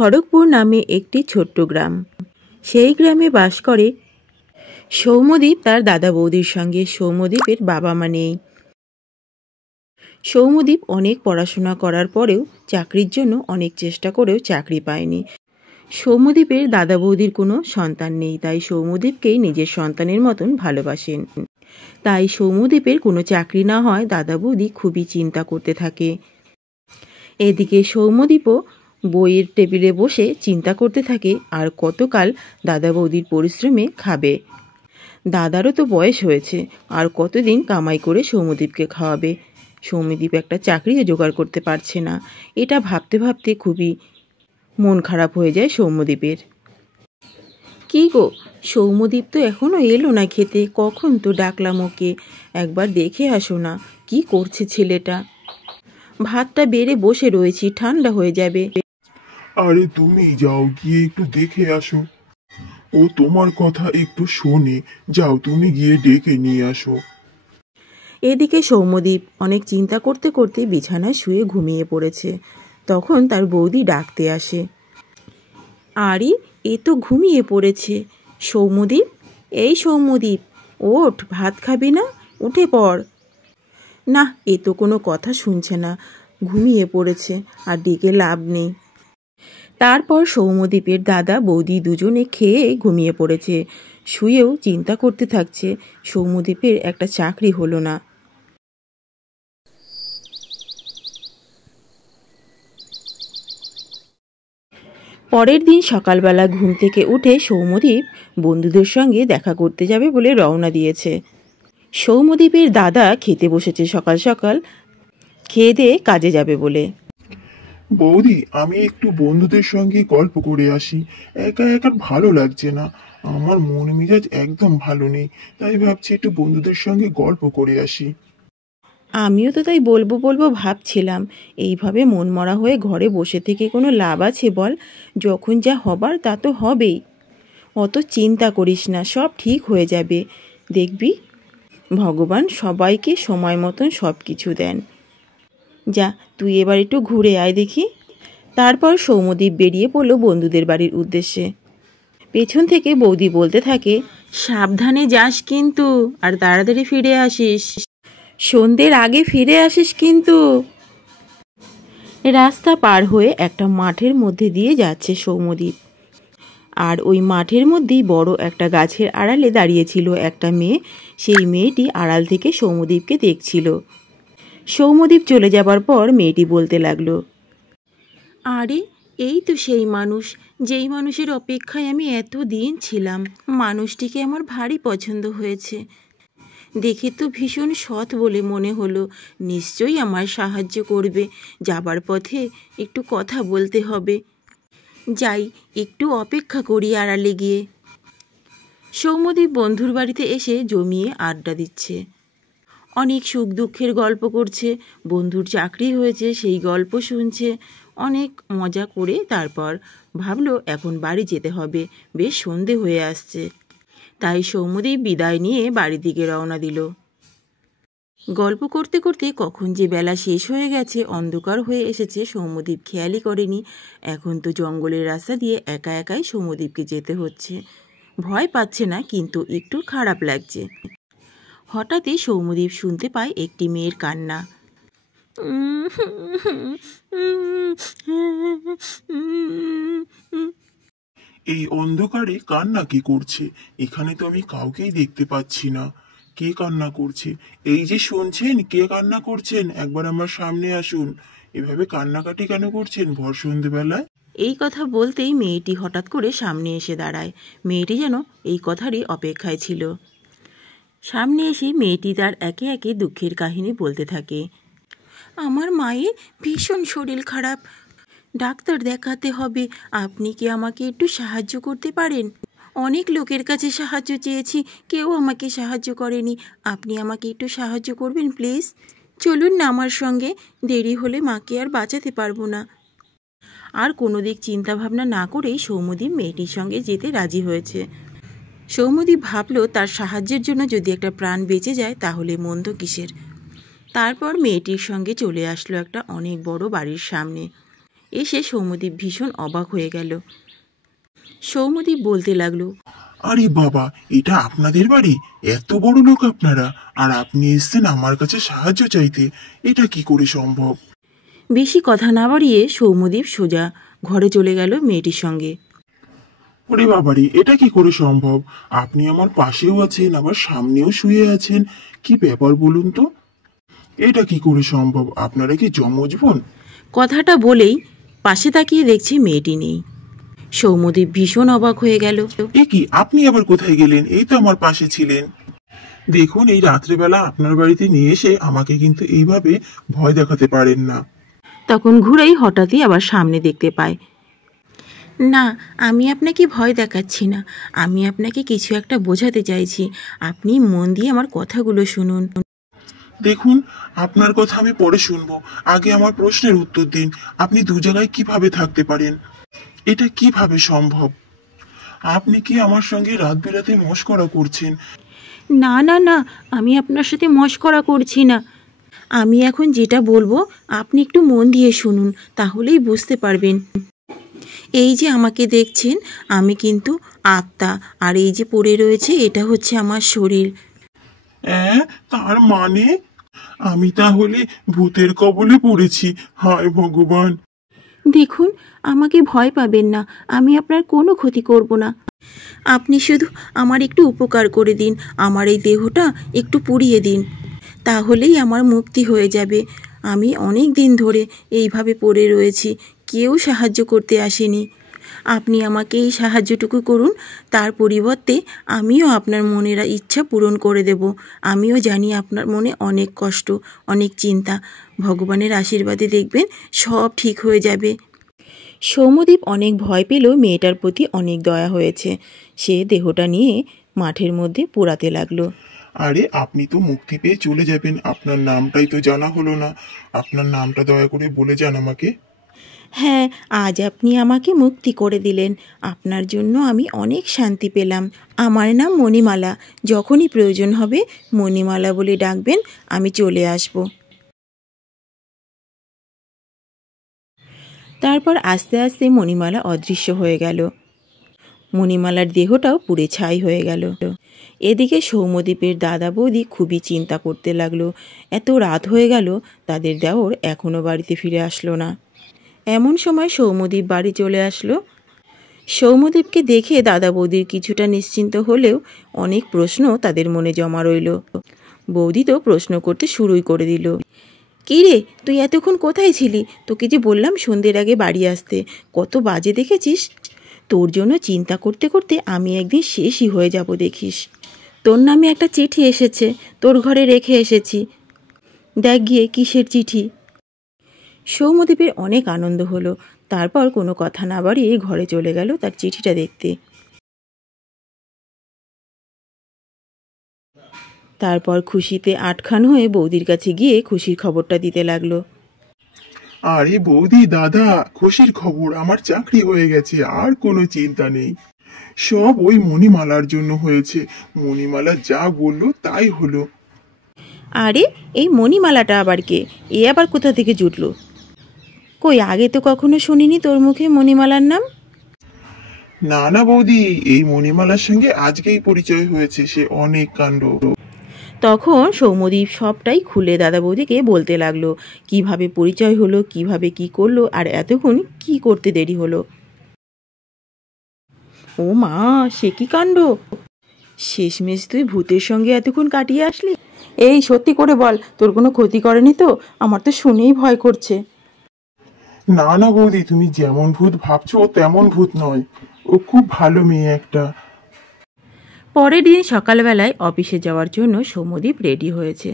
খড়গপুর নামে একটি ছোট্ট গ্রাম। সেই গ্রামে বাস করে সৌম্যদীপ তার দাদা বৌদির সঙ্গে। সৌম্যদীপের বাবা মা নেই। সৌম্যদীপ অনেক পড়াশোনা করার পরেও চাকরির জন্য অনেক চেষ্টা করেও চাকরি পায়নি। সৌম্যদীপের দাদা বৌদির কোনো সন্তান নেই, তাই সৌম্যদীপকেই নিজের সন্তানের মতন ভালোবাসেন। তাই সৌম্যদীপের কোনো চাকরি না হয় দাদা বৌদি খুবই চিন্তা করতে থাকে। এদিকে সৌম্যদীপও বইয়ের টেবিলে বসে চিন্তা করতে থাকে আর কতকাল দাদা বৌদির পরিশ্রমে খাবে। দাদারও তো বয়স হয়েছে, আর কতদিন কামাই করে সৌম্যদীপকে খাওয়াবে। সৌম্যদীপ একটা চাকরিও জোগাড় করতে পারছে না। এটা ভাবতে ভাবতে খুবই মন খারাপ হয়ে যায় সৌম্যদীপের। কী গো, সৌম্যদীপ তো এখনও এলো না খেতে। কখন তো ডাকলাম ওকে, একবার দেখে আসো না, কি করছে ছেলেটা। ভাতটা বেড়ে বসে রয়েছি, ঠান্ডা হয়ে যাবে। আরে তুমি যাও, গিয়ে একটু দেখে আসো। ও তোমার কথা একটু শোনে, যাও তুমি গিয়ে ডেকে নিয়ে আসো। এদিকে সৌম্যদীপ অনেক চিন্তা করতে করতে বিছানায় শুয়ে ঘুমিয়ে পড়েছে। তখন তার বৌদি ডাকতে আসে। আরে, এ তো ঘুমিয়ে পড়েছে। সৌম্যদীপ, এই সৌম্যদীপ, ওঠ, ভাত খাবি না? উঠে পড়। না, এ তো কোনো কথা শুনছে না, ঘুমিয়ে পড়েছে, আর ডেকে লাভ নেই। তারপর সৌম্যদীপের দাদা বৌদি দুজনে খেয়ে ঘুমিয়ে পড়েছে। শুয়েও চিন্তা করতে থাকছে। সৌম্যদীপের একটা চাকরি হলো না। পরের দিন সকালবেলা ঘুম থেকে উঠে সৌম্যদীপ বন্ধুদের সঙ্গে দেখা করতে যাবে বলে রওনা দিয়েছে। সৌম্যদীপের দাদা খেতে বসেছে সকাল সকাল, খেয়ে দিয়ে কাজে যাবে বলে। বৌদি, আমি একটু বন্ধুদের সঙ্গে গল্প করে আসি। একা একা ভালো লাগছে না, আমার মন মেজাজ একদম ভালো নেই, তাই ভাবছি একটু বন্ধুদের সঙ্গে গল্প করে আসি। আমিও তো তাই বলবো বলবো ভাবছিলাম। এইভাবে মনমরা হয়ে ঘরে বসে থেকে কোনো লাভ আছে বল? যখন যা হবার তা তো হবেই। অত চিন্তা করিস না, সব ঠিক হয়ে যাবে। দেখবি ভগবান সবাইকে সময় মতন সব কিছু দেন। যা, তুই এবার একটু ঘুরে আয় দেখি। তারপর সৌম্যদীপ বেরিয়ে পড়ল বন্ধুদের বাড়ির উদ্দেশ্যে। পেছন থেকে বৌদি বলতে থাকে, সাবধানে যাস কিন্তু, আর তাড়াতাড়ি ফিরে আসিস। সন্ধ্যের আগে ফিরে আসিস কিন্তু। রাস্তা পার হয়ে একটা মাঠের মধ্যে দিয়ে যাচ্ছে সৌম্যদীপ। আর ওই মাঠের মধ্যেই বড় একটা গাছের আড়ালে দাঁড়িয়েছিল একটা মেয়ে। সেই মেয়েটি আড়াল থেকে সৌম্যদীপকে দেখছিল। সৌম্যদীপ চলে যাবার পর মেয়েটি বলতে লাগলো, আরে, এই তো সেই মানুষ, যেই মানুষের অপেক্ষায় আমি এতদিন ছিলাম। মানুষটিকে আমার ভারী পছন্দ হয়েছে। দেখে তো ভীষণ সৎ বলে মনে হলো। নিশ্চয়ই আমার সাহায্য করবে। যাবার পথে একটু কথা বলতে হবে। যাই, একটু অপেক্ষা করি আড়ালে গিয়ে। সৌম্যদীপ বন্ধুর বাড়িতে এসে জমিয়ে আড্ডা দিচ্ছে। অনেক সুখ দুঃখের গল্প করছে। বন্ধুর চাকরি হয়েছে সেই গল্প শুনছে। অনেক মজা করে তারপর ভাবলো এখন বাড়ি যেতে হবে, বেশ সন্ধে হয়ে আসছে। তাই সৌম্যদীপ বিদায় নিয়ে বাড়ির দিকে রওনা দিল। গল্প করতে করতে কখন যে বেলা শেষ হয়ে গেছে, অন্ধকার হয়ে এসেছে, সৌম্যদীপ খেয়ালই করেনি। এখন তো জঙ্গলের রাস্তা দিয়ে একা একাই সৌম্যদীপকে যেতে হচ্ছে। ভয় পাচ্ছে না, কিন্তু একটু খারাপ লাগছে। হঠাৎই সৌম্যদীপ শুনতে পায় একটি মেয়ের কান্না। এই অন্ধকারে কান্না কে করছে? এখানে তো আমি কাউকেই দেখতে পাচ্ছি না। কে কান্না করছে? এই যে শুনছেন, কে কান্না করছেন, একবার আমার সামনে আসুন। এভাবে কান্নাকাটি কেন করছেন ভর সন্ধেবেলায়? এই কথা বলতেই মেয়েটি হঠাৎ করে সামনে এসে দাঁড়ায়। মেয়েটি যেন এই কথারই অপেক্ষায় ছিল। সামনে এসে মেয়েটি তার একে একে দুঃখের কাহিনী বলতে থাকে। আমার মায়ের ভীষণ শরীর খারাপ, ডাক্তার দেখাতে হবে। আপনি কি আমাকে একটু সাহায্য করতে পারেন? অনেক লোকের কাছে সাহায্য চেয়েছি, কেউ আমাকে সাহায্য করেনি। আপনি আমাকে একটু সাহায্য করবেন প্লিজ? চলুন না আমার সঙ্গে, দেরি হলে মাকে আর বাঁচাতে পারবো না। আর কোনো দিক চিন্তাভাবনা না করেই সৌম্যদীপ মেয়েটির সঙ্গে যেতে রাজি হয়েছে। সৌম্যদীপ ভাবল তার সাহায্যের জন্য যদি একটা প্রাণ বেঁচে যায় তাহলে মন্দ কিসের। তারপর মেয়েটির সঙ্গে চলে আসলো একটা অনেক বড় বাড়ির সামনে। এসে সৌম্যদীপ ভীষণ অবাক হয়ে গেল। সৌম্যদীপ বলতে লাগলো, আরে বাবা, এটা আপনাদের বাড়ি? এত বড় লোক আপনারা, আর আপনি এসেছেন আমার কাছে সাহায্য চাইতে? এটা কি করে সম্ভব? বেশি কথা না বাড়িয়ে সৌম্যদীপ সোজা ঘরে চলে গেল মেয়েটির সঙ্গে। ওরে বাবারে, এটা কি করে সম্ভব? আপনি আমার পাশেও আছেন, আবার সামনেও শুয়ে আছেন। কি ব্যাপার বলুন তো? এটা কি করে সম্ভব? আপনারা কি যমজ বোন? কথাটা বলেই পাশে তাকিয়ে দেখছে মেয়েটি নেই। সৌম্যদীপ ভীষণ অবাক হয়ে গেল। এ কি, আপনি আবার কোথায় গেলেন? এই তো আমার পাশে ছিলেন। দেখুন, এই রাত্রেবেলা আপনার বাড়িতে নিয়ে এসে আমাকে কিন্তু এইভাবে ভয় দেখাতে পারেন না। তখন ঘুরেই হঠাৎই আবার সামনে দেখতে পায়। না, আমি আপনাকে ভয় দেখাচ্ছি না, আমি আপনাকে কিছু একটা বোঝাতে চাইছি। আপনি মন দিয়ে আমার কথাগুলো শুনুন। দেখুন, আপনার কথা আমি পরে শুনবো, আগে আমার প্রশ্নের উত্তর দিন। আপনি দু জায়গায় কিভাবে থাকতে পারেন? এটা কিভাবে সম্ভব? আপনি কি আমার সঙ্গে রাত বিরাতে মশকরা করছেন? না না না, আমি আপনার সাথে মশকরা করছি না। আমি এখন যেটা বলবো আপনি একটু মন দিয়ে শুনুন, তাহলেই বুঝতে পারবেন। এই যে আমাকে দেখছেন, আমি কিন্তু আত্মা, আর এই যে পড়ে রয়েছে এটা হচ্ছে আমার শরীর। তার মানে আমি তাহলে ভূতের কবলে পড়েছি? হায় ভগবান! দেখুন, আমাকে ভয় পাবেন না, আমি আপনার কোনো ক্ষতি করব না। আপনি শুধু আমার একটু উপকার করে দিন, আমার এই দেহটা একটু পুড়িয়ে দিন, তাহলেই আমার মুক্তি হয়ে যাবে। আমি অনেক দিন ধরে এইভাবে পড়ে রয়েছি, কেউ সাহায্য করতে আসেনি। আপনি আমাকে এই সাহায্যটুকু করুন, তার পরিবর্তে আমিও আপনার মনের ইচ্ছা পূরণ করে দেব। আমিও জানি আপনার মনে অনেক কষ্ট, অনেক চিন্তা। ভগবানের আশীর্বাদে দেখবেন সব ঠিক হয়ে যাবে। সৌম্যদীপ অনেক ভয় পেলেও মেয়েটার প্রতি অনেক দয়া হয়েছে। সে দেহটা নিয়ে মাঠের মধ্যে পোড়াতে লাগলো। আরে, আপনি তো মুক্তি পেয়ে চলে যাবেন, আপনার নামটাই তো জানা হলো না। আপনার নামটা দয়া করে বলে যান আমাকে। হ্যাঁ, আজ আপনি আমাকে মুক্তি করে দিলেন, আপনার জন্য আমি অনেক শান্তি পেলাম। আমার নাম মণিমালা, যখনই প্রয়োজন হবে মণিমালা বলে ডাকবেন, আমি চলে আসব। তারপর আস্তে আস্তে মণিমালা অদৃশ্য হয়ে গেল। মণিমালার দেহটাও পুড়ে ছাই হয়ে গেল। এদিকে সৌম্যদীপের দাদা বৌদি খুবই চিন্তা করতে লাগলো। এত রাত হয়ে গেল, তাদের দেওর এখনও বাড়িতে ফিরে আসলো না। এমন সময় সৌম্যদীপ বাড়ি চলে আসলো। সৌম্যদীপকে দেখে দাদা বৌদির কিছুটা নিশ্চিন্ত হলেও অনেক প্রশ্ন তাদের মনে জমা রইল। বৌদি তো প্রশ্ন করতে শুরুই করে দিল। কী রে, তুই এতক্ষণ কোথায় ছিলি? তোকে যে বললাম সন্ধ্যের আগে বাড়ি আসতে, কত বাজে দেখেছিস? তোর জন্য চিন্তা করতে করতে আমি একদিন শেষই হয়ে যাব দেখিস। তোর নামে একটা চিঠি এসেছে, তোর ঘরে রেখে এসেছি, দেখ গিয়ে কিসের চিঠি। সৌম্যদীপের অনেক আনন্দ হলো। তারপর কোনো কথা না বাড়িয়ে ঘরে চলে গেল তার চিঠিটা দেখতে। তারপর খুশিতে আটখান হয়ে বৌদির কাছে গিয়ে খুশির খবরটা দিতে লাগলো। আরে বৌদি, দাদা, খুশির খবর, আমার চাকরি হয়ে গেছে, আর কোনো চিন্তা নেই। সব ওই মণিমালার জন্য হয়েছে। মণিমালা যা বললো তাই হলো। আরে, এই মণিমালাটা আবার কে? এ আবার কোথা থেকে জুটলো? কই, আগে তো কখনো শুনিনি তোর মুখে মণিমালার নাম। না না বৌদি, এই মণিমালার সঙ্গে আজকেই পরিচয় হয়েছে, সে অনেক কাণ্ড। তখন সৌম্যদীপ সবটাই খুলে দাদা বৌদিকে বলতে লাগলো, কিভাবে পরিচয় হলো, কিভাবে কি করলো, আর এতক্ষণ কি করতে দেরি হলো। ও মা, সে কি কাণ্ড! শেষমেশ তুই ভূতের সঙ্গে এতক্ষণ কাটিয়ে আসলি? এই সত্যি করে বল, তোর কোনো ক্ষতি করেনি তো? আমার তো শুনেই ভয় করছে। না না বৌদি, তুমি যেমন ভূত ভাবছো তেমন ভূত নয়, ও খুব ভালো মেয়ে একটা। পরের দিন সকালবেলায় অফিসে যাওয়ার জন্য সৌম্যদীপ রেডি হয়েছে।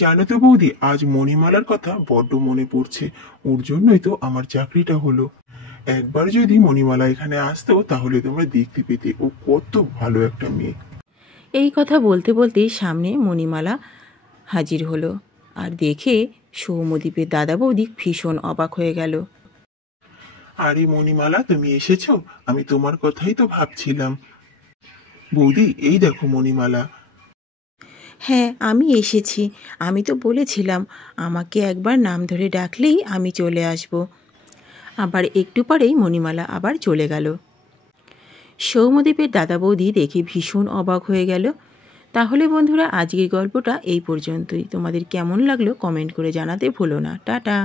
জানো তো বৌদি, আজ মণিমালার কথা বড্ড মনে পড়ছে। ওর জন্যই তো আমার চাকরিটা হলো। একবার যদি মণিমালা এখানে আসতো তাহলে তোমরা দেখতে পেতে ও কত ভালো একটা মেয়ে। এই কথা বলতে বলতেই সামনে মণিমালা হাজির হলো, আর দেখে সৌম্যদীপের দাদা বৌদি ভীষণ অবাক হয়ে গেল। আরে মণিমালা, তুমি এসেছো? আমি তোমার কথাই তো ভাবছিলাম। বৌদি, এই দেখো মণিমালা। হ্যাঁ, আমি এসেছি। আমি তো বলেছিলাম আমাকে একবার নাম ধরে ডাকলেই আমি চলে আসব। আবার একটু পরেই মণিমালা আবার চলে গেল। সৌম্যদীপের দাদা বৌদি দেখে ভীষণ অবাক হয়ে গেল। তাহলে বন্ধুরা, আজকের গল্পটা এই পর্যন্তই। তোমাদের কেমন লাগলো কমেন্ট করে জানাতে ভুলো না। টাটা।